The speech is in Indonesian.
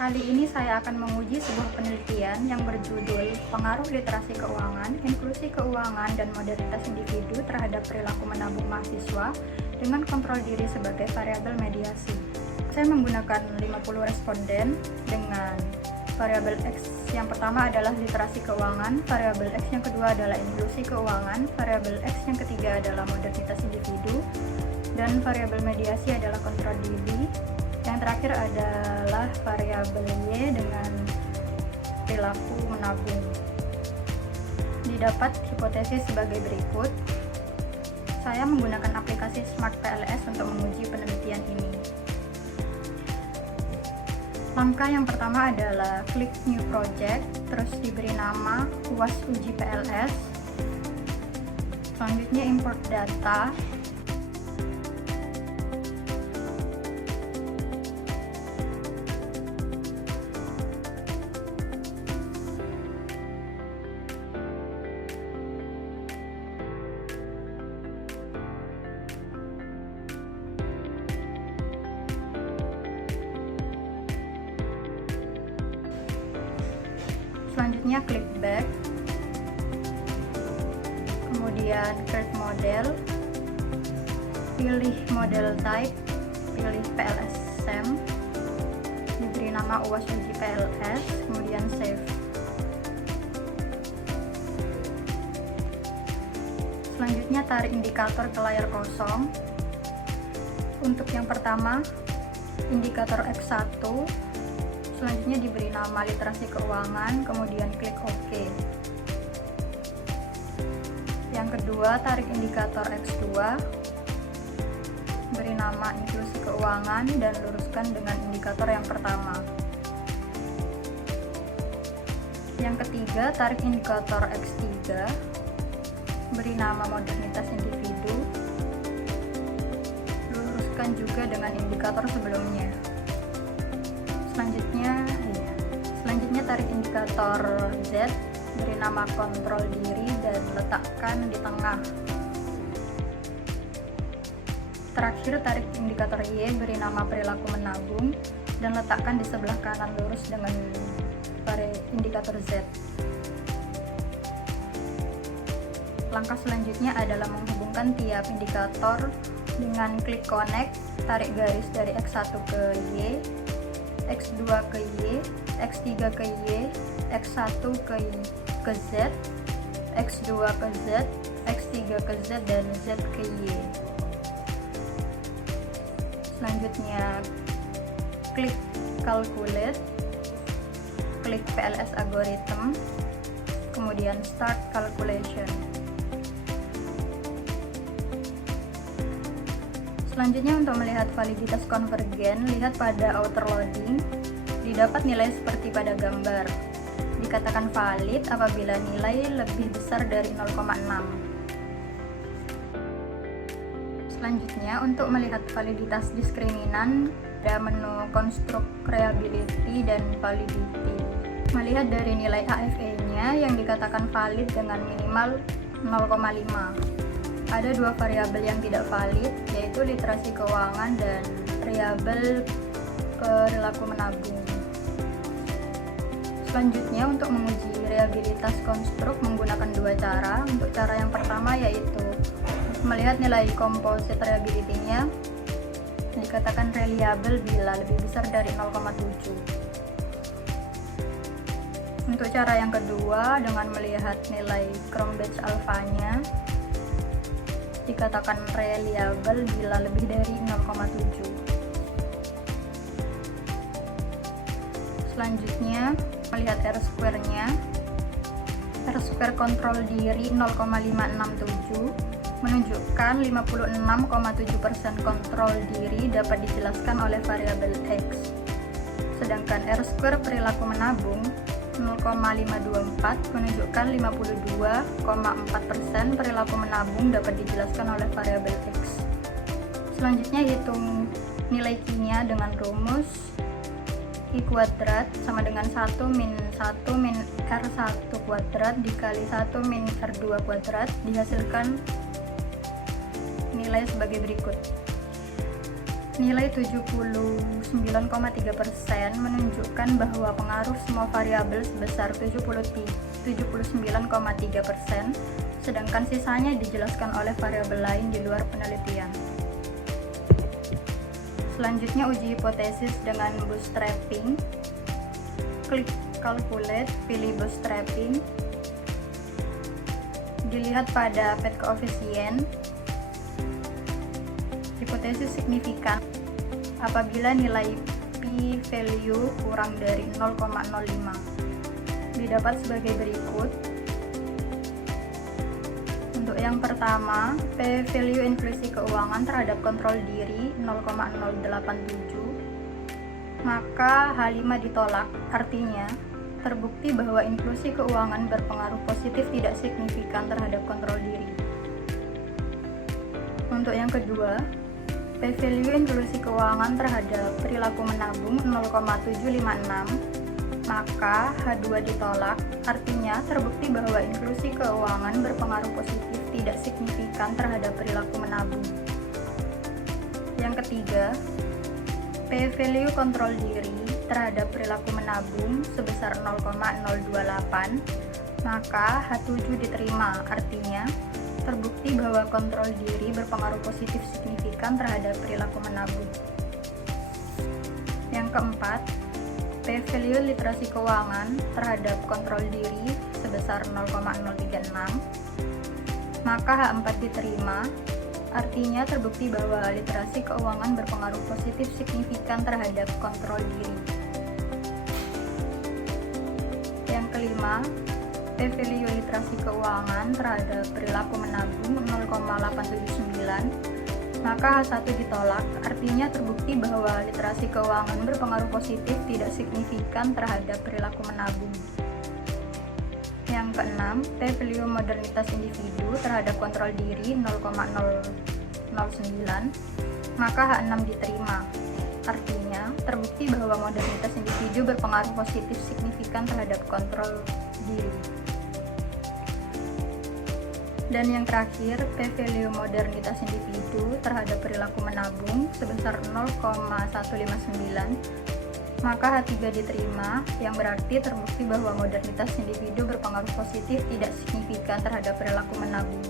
Kali ini saya akan menguji sebuah penelitian yang berjudul Pengaruh Literasi Keuangan, Inklusi Keuangan, dan Modernitas Individu terhadap Perilaku Menabung Mahasiswa dengan Kontrol Diri sebagai Variabel Mediasi. Saya menggunakan 50 responden dengan variabel X yang pertama adalah literasi keuangan, variabel X yang kedua adalah inklusi keuangan, variabel X yang ketiga adalah modernitas individu, dan variabel mediasi adalah kontrol diri. Yang terakhir adalah variabel Y dengan perilaku menabung. Didapat hipotesis sebagai berikut. Saya menggunakan aplikasi Smart PLS untuk menguji penelitian ini. Langkah yang pertama adalah klik New Project, terus diberi nama UAS Uji PLS. Selanjutnya import data. Selanjutnya klik back, kemudian create model, pilih model type, pilih PLS-SEM, diberi nama UAS Uji PLS, kemudian save. Selanjutnya tarik indikator ke layar kosong. Untuk yang pertama, indikator X1, selanjutnya diberi nama literasi keuangan, kemudian klik OK. Yang kedua, tarik indikator X2, beri nama inklusi keuangan, dan luruskan dengan indikator yang pertama. Yang ketiga, tarik indikator X3, beri nama modernitas individu, luruskan juga dengan indikator sebelumnya. Selanjutnya tarik indikator Z, beri nama kontrol diri, dan letakkan di tengah. Terakhir, tarik indikator Y, beri nama perilaku menabung, dan letakkan di sebelah kanan lurus dengan indikator Z. Langkah selanjutnya adalah menghubungkan tiap indikator dengan klik connect, tarik garis dari X1 ke Y, X2 ke Y, X3 ke Y, X1 ke Z, X2 ke Z, X3 ke Z, dan Z ke Y. Selanjutnya klik calculate, klik PLS algorithm, kemudian start calculation. Selanjutnya, untuk melihat validitas konvergen, lihat pada outer loading. Didapat nilai seperti pada gambar. Dikatakan valid apabila nilai lebih besar dari 0,6. Selanjutnya, untuk melihat validitas diskriminan, ada menu construct reliability dan validity. Melihat dari nilai AFE-nya yang dikatakan valid dengan minimal 0,5. Ada dua variabel yang tidak valid, yaitu literasi keuangan dan variabel perilaku menabung. Selanjutnya, untuk menguji reliabilitas konstruk menggunakan dua cara. Untuk cara yang pertama yaitu melihat nilai composite reliability-nya, dikatakan reliable bila lebih besar dari 0,7. Untuk cara yang kedua, dengan melihat nilai Cronbach alpha-nya, dikatakan reliable bila lebih dari 0,7. Selanjutnya, melihat R-square-nya. R-square kontrol diri 0,567 menunjukkan 56,7% kontrol diri dapat dijelaskan oleh variabel X. Sedangkan R-square perilaku menabung 0,524 menunjukkan 52,4% perilaku menabung dapat dijelaskan oleh variabel X. Selanjutnya, hitung nilai Q-nya dengan rumus I kuadrat sama dengan 1 min R1 kuadrat dikali 1 min R2 kuadrat, dihasilkan nilai sebagai berikut. Nilai 79,3% menunjukkan bahwa pengaruh semua variabel sebesar 79,3%, sedangkan sisanya dijelaskan oleh variabel lain di luar penelitian. Selanjutnya uji hipotesis dengan bootstrapping. Klik calculate, pilih bootstrapping. Dilihat pada pad koefisien. Hipotesis signifikan apabila nilai p-value kurang dari 0,05. Didapat sebagai berikut. Untuk yang pertama, p-value inklusi keuangan terhadap kontrol diri 0,087, maka H5 ditolak, artinya terbukti bahwa inklusi keuangan berpengaruh positif tidak signifikan terhadap kontrol diri. Untuk yang kedua, p-value inklusi keuangan terhadap perilaku menabung 0,756, maka H2 ditolak, artinya terbukti bahwa inklusi keuangan berpengaruh positif tidak signifikan terhadap perilaku menabung. Yang ketiga, p-value kontrol diri terhadap perilaku menabung sebesar 0,028, maka H7 diterima, artinya terbukti bahwa kontrol diri berpengaruh positif signifikan terhadap perilaku menabung. Yang keempat, p-value literasi keuangan terhadap kontrol diri sebesar 0,036, maka H4 diterima, artinya terbukti bahwa literasi keuangan berpengaruh positif signifikan terhadap kontrol diri. Yang kelima, p-value literasi keuangan terhadap perilaku menabung 0,879, maka H1 ditolak, artinya terbukti bahwa literasi keuangan berpengaruh positif tidak signifikan terhadap perilaku menabung. Yang keenam, p-value modernitas individu terhadap kontrol diri 0,009, maka H6 diterima, artinya terbukti bahwa modernitas individu berpengaruh positif signifikan terhadap kontrol diri. Dan yang terakhir, p-value modernitas individu terhadap perilaku menabung sebesar 0,159, maka H3 diterima, yang berarti terbukti bahwa modernitas individu berpengaruh positif tidak signifikan terhadap perilaku menabung.